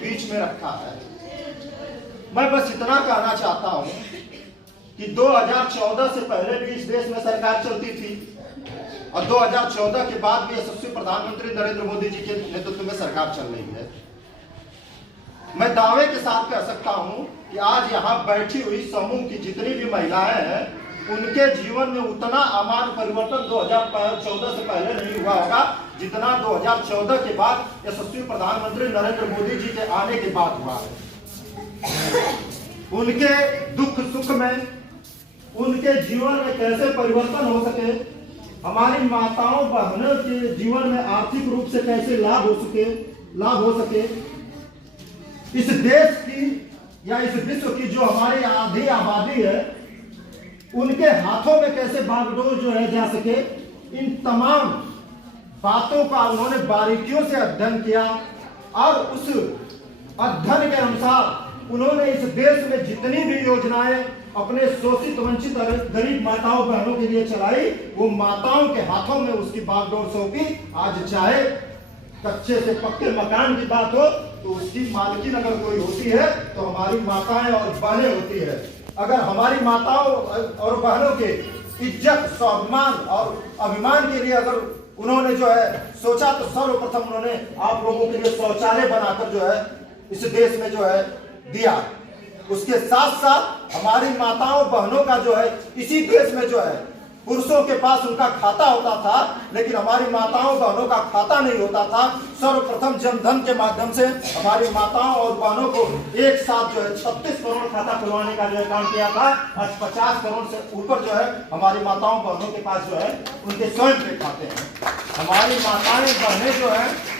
बीच में रखा है। मैं बस इतना कहना चाहता हूं कि 2014 से पहले भी इस देश में सरकार चलती थी और 2014 के बाद भी यशस्वी प्रधानमंत्री नरेंद्र मोदी जी के नेतृत्व में सरकार चल रही है। मैं दावे के साथ कह सकता हूं कि आज यहां बैठी हुई समूह की जितनी भी महिलाएं हैं, उनके जीवन में उतना अमान परिवर्तन 2014 से पहले नहीं हुआ होगा जितना 2014 के बाद यशस्वी प्रधानमंत्री नरेंद्र मोदी जी के आने के बाद हुआ है। उनके दुख सुख में, उनके जीवन में कैसे परिवर्तन हो सके, हमारी माताओं बहनों के जीवन में आर्थिक रूप से कैसे लाभ हो सके, इस देश की या इस विश्व की जो हमारी आधी आबादी है उनके हाथों में कैसे बागडोर जो है जा सके, इन तमाम बातों का उन्होंने बारीकियों से अध्ययन किया और उस अध्ययन के अनुसार उन्होंने इस देश में जितनी भी योजनाएं अपने शोषित वंचित गरीब माताओं बहनों के लिए चलाई, वो माताओं के हाथों में उसकी बागडोर सौंपी। आज चाहे कच्चे से पक्के मकान की बात हो तो उसकी मालकिन अगर कोई होती है तो हमारी माताएं और बहनें होती है। अगर हमारी माताओं और बहनों के इज्जत, स्वाभिमान और अभिमान के लिए अगर उन्होंने जो है सोचा तो सर्वप्रथम उन्होंने आप लोगों के लिए शौचालय बनाकर जो है इस देश में जो है दिया। उसके साथ साथ हमारी माताओं बहनों का जो है इसी देश में जो है पुरुषों के पास उनका खाता होता था, लेकिन हमारी माताओं बहनों का खाता नहीं होता था। सर्वप्रथम जनधन के माध्यम से हमारी माताओं और बहनों को एक साथ जो है 36 करोड़ खाता खुलवाने का जो है काम किया था। आज 50 करोड़ से ऊपर जो है हमारी माताओं बहनों के पास जो है उनके स्वयं के खाते हैं। हमारी माताएं बहनें जो है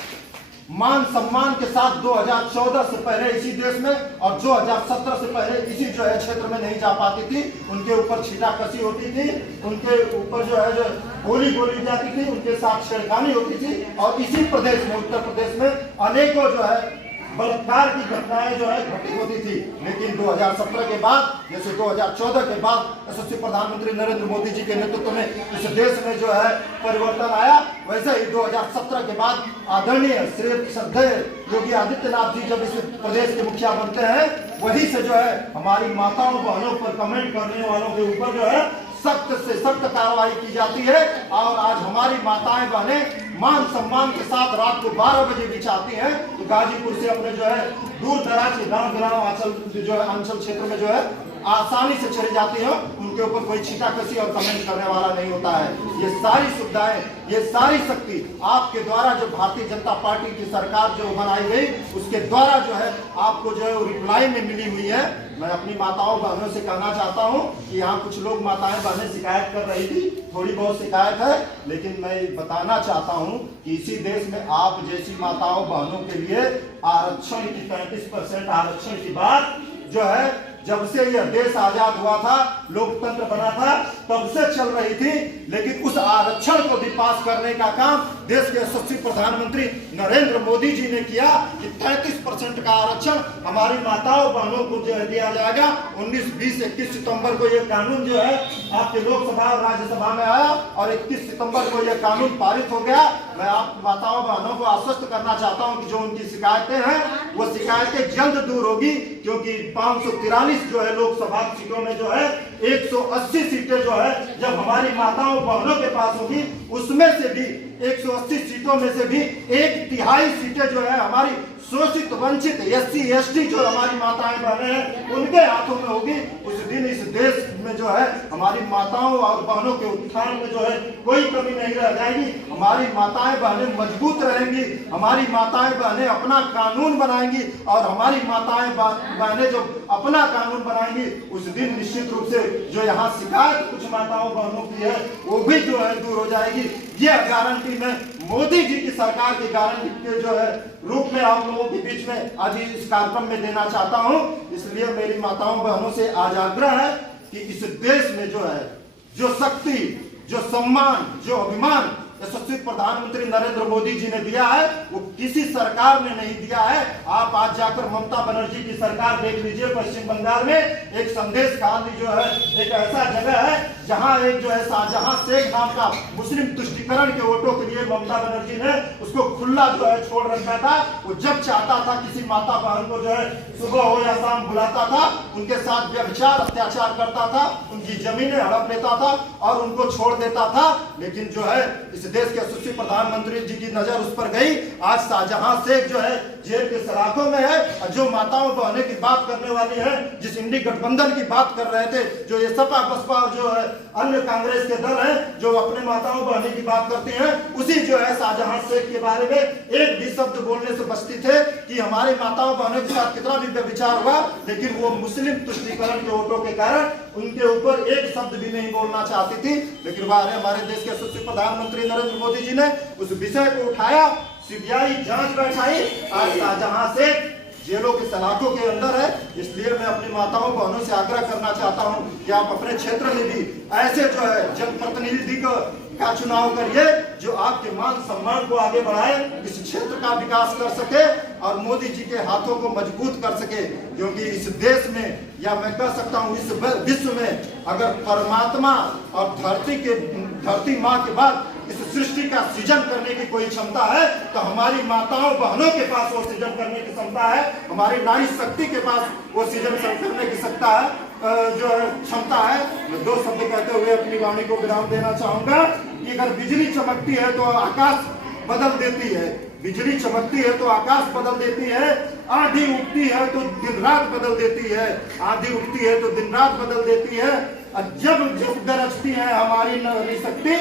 मान सम्मान के साथ 2014 से पहले इसी देश में और 2017 से पहले इसी जो है क्षेत्र में नहीं जा पाती थी। उनके ऊपर छीटाकशी होती थी, उनके ऊपर जो है गोली बोली जाती थी, उनके साथ छेड़खानी होती थी और इसी प्रदेश में, उत्तर प्रदेश में अनेकों जो है बलात्कार की घटनाएं जो है घटित होती थी। लेकिन 2017 के बाद, जैसे 2014 के बाद यशस्वी प्रधानमंत्री नरेंद्र मोदी जी के नेतृत्व में इस देश में जो है परिवर्तन आया, वैसे ही 2017 के बाद आदरणीय श्री श्रद्धेय योगी आदित्यनाथ जी जब इस प्रदेश के मुखिया बनते हैं, वही से जो है हमारी माताओं बहनों पर कमेंट करने वालों के ऊपर जो है सख्त से सख्त कार्रवाई की जाती है। और आज हमारी माताएं बहनें मान सम्मान के साथ रात को 12 बजे भी चाहती हैं तो गाजीपुर से अपने जो है दूर दराज के गांव अंचल क्षेत्र में जो है आसानी से चले जाती हैं। उनके ऊपर कोई छीटाकशी और कमेंट करने वाला नहीं होता है। ये सारी सुविधाएं, ये सारी शक्ति आपके द्वारा जो भारतीय जनता पार्टी की सरकार जो बनाई गई उसके द्वारा जो है आपको जो है रिप्लाई में मिली हुई है। मैं अपनी माताओं बहनों से कहना चाहता हूं कि यहाँ कुछ लोग माताएं बहनें शिकायत कर रही थी, थोड़ी बहुत शिकायत है, लेकिन मैं बताना चाहता हूं कि इसी देश में आप जैसी माताओं बहनों के लिए आरक्षण की 35% आरक्षण की बात जो है जब से यह देश आजाद हुआ था, लोकतंत्र बना था, तब से चल रही थी। लेकिन उस आरक्षण को भी पास करने का काम देश के यशस्वी प्रधानमंत्री नरेंद्र मोदी जी ने किया कि 33% का आरक्षण हमारी माताओं बहनों को जो है दिया जाएगा। 19, 20, 21 सितंबर को यह कानून जो है आपके लोकसभा और राज्यसभा में आया और 21 सितंबर को यह कानून पारित हो गया। मैं आप माताओं बहनों को आश्वस्त करना चाहता हूं कि जो उनकी शिकायतें हैं वो शिकायतें जल्द दूर होगी, क्योंकि 543 जो है लोकसभा सीटों में जो है 180 सीटें जो है जब हमारी माताओं बहनों के पास होगी, उसमें से भी 180 सीटों में से भी 1/3 सीटें जो है हमारी शोषित वंचित SC ST जो हमारी माताएं बहनें हैं उनके हाथों में होगी। उस दिन इस देश में जो है हमारी माताओं और बहनों के उत्थान में जो है कोई कमी नहीं रह जाएगी। हमारी माताएं बहनें मजबूत रहेंगी, हमारी माताएं बहनें अपना कानून बनाएंगी और हमारी माताएं बहनें जो अपना कानून बनाएंगी उस दिन निश्चित रूप से जो यहाँ शिकायत कुछ माताओं बहनों की है वो भी जो है दूर हो जाएगी। यह गारंटी मैं मोदी जी की सरकार की गारंटी के जो है रूप में आप लोगों के बीच में आज इस कार्यक्रम में देना चाहता हूं। इसलिए मेरी माताओं बहनों से आज आग्रह है कि इस देश में जो है जो शक्ति, जो सम्मान, जो अभिमान यशस्वी प्रधानमंत्री नरेंद्र मोदी जी ने दिया है, वो किसी सरकार ने नहीं दिया है। आप आज जाकर ममता बनर्जी की सरकार देख लीजिए, पश्चिम बंगाल में एक संदेश खाली जो है एक ऐसा जगह है जहां एक जो है शाहजहां शेख नाम का मुस्लिम तुष्टिकरण के वोटों के लिए ममता बनर्जी ने उसको खुला जो है छोड़ रखा था। वो जब चाहता था किसी माता बहन को जो है सुबह हो या शाम बुलाता था, उनके साथ व्यभिचार अत्याचार करता था, उनकी जमीनें हड़प लेता था और उनको छोड़ देता था। लेकिन जो है इस देश के यशस्वी प्रधानमंत्री जी की नजर उस पर गई। आज शाहजहां शेख जो है जेल के सलाखों में है, और जो माताओं बहने की बात करने वाली है, जिस इंडी गठबंधन की बात कर रहे थे, जो ये सपा बसपा जो है अन्य कांग्रेस के दल हैं जो अपने माताओं बहने की बात करते हैं, उसी जो है शाहजहां शेख के बारे में एक भी शब्द बोलने से बचती थे कि हमारे माताओं बहनों के साथ कितना भी व्यभिचार हुआ, लेकिन वो मुस्लिम तुष्टिकरण के वोटों के कारण उनके ऊपर एक शब्द भी नहीं बोलना चाहती थी। लेकिन हमारे देश के यशस्वी प्रधानमंत्री नरेंद्र मोदी जी ने उस विषय को उठाया, सीबीआई जांच बैठाई। आज शाहजहां शेख जेलों के सलाखों के अंदर है। इसलिए मैं अपनी माताओं बहनों से आग्रह करना चाहता हूं कि आप अपने क्षेत्र में भी ऐसे जो है जनप्रतिनिधि का चुनाव करिए जो आपके मान सम्मान को आगे बढ़ाए, इस क्षेत्र का विकास कर सके और मोदी जी के हाथों को मजबूत कर सके। क्योंकि इस देश में, या मैं कह सकता हूं इस विश्व में, अगर परमात्मा और धरती माँ के बाद इस सृष्टि का सृजन करने की कोई क्षमता है तो हमारी माताओं बहनों के पास वो सृजन करने की क्षमता है, हमारी नारी शक्ति के पास वो सृजन करने की क्षमता है। मैं दो शब्द कहते हुए अपनी वाणी को विराम देना चाहूंगा कि अगर बिजली चमकती है तो आकाश बदल देती है, बिजली चमकती है तो आकाश बदल देती है, आंधी उठती है तो दिन रात बदल देती है, आंधी उठती है तो दिन रात बदल देती है। और जब जब गरजती है हमारी नारी शक्ति,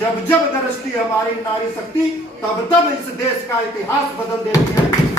जब जब गरजती है हमारी नारी शक्ति, तब तब इस देश का इतिहास बदल देती है।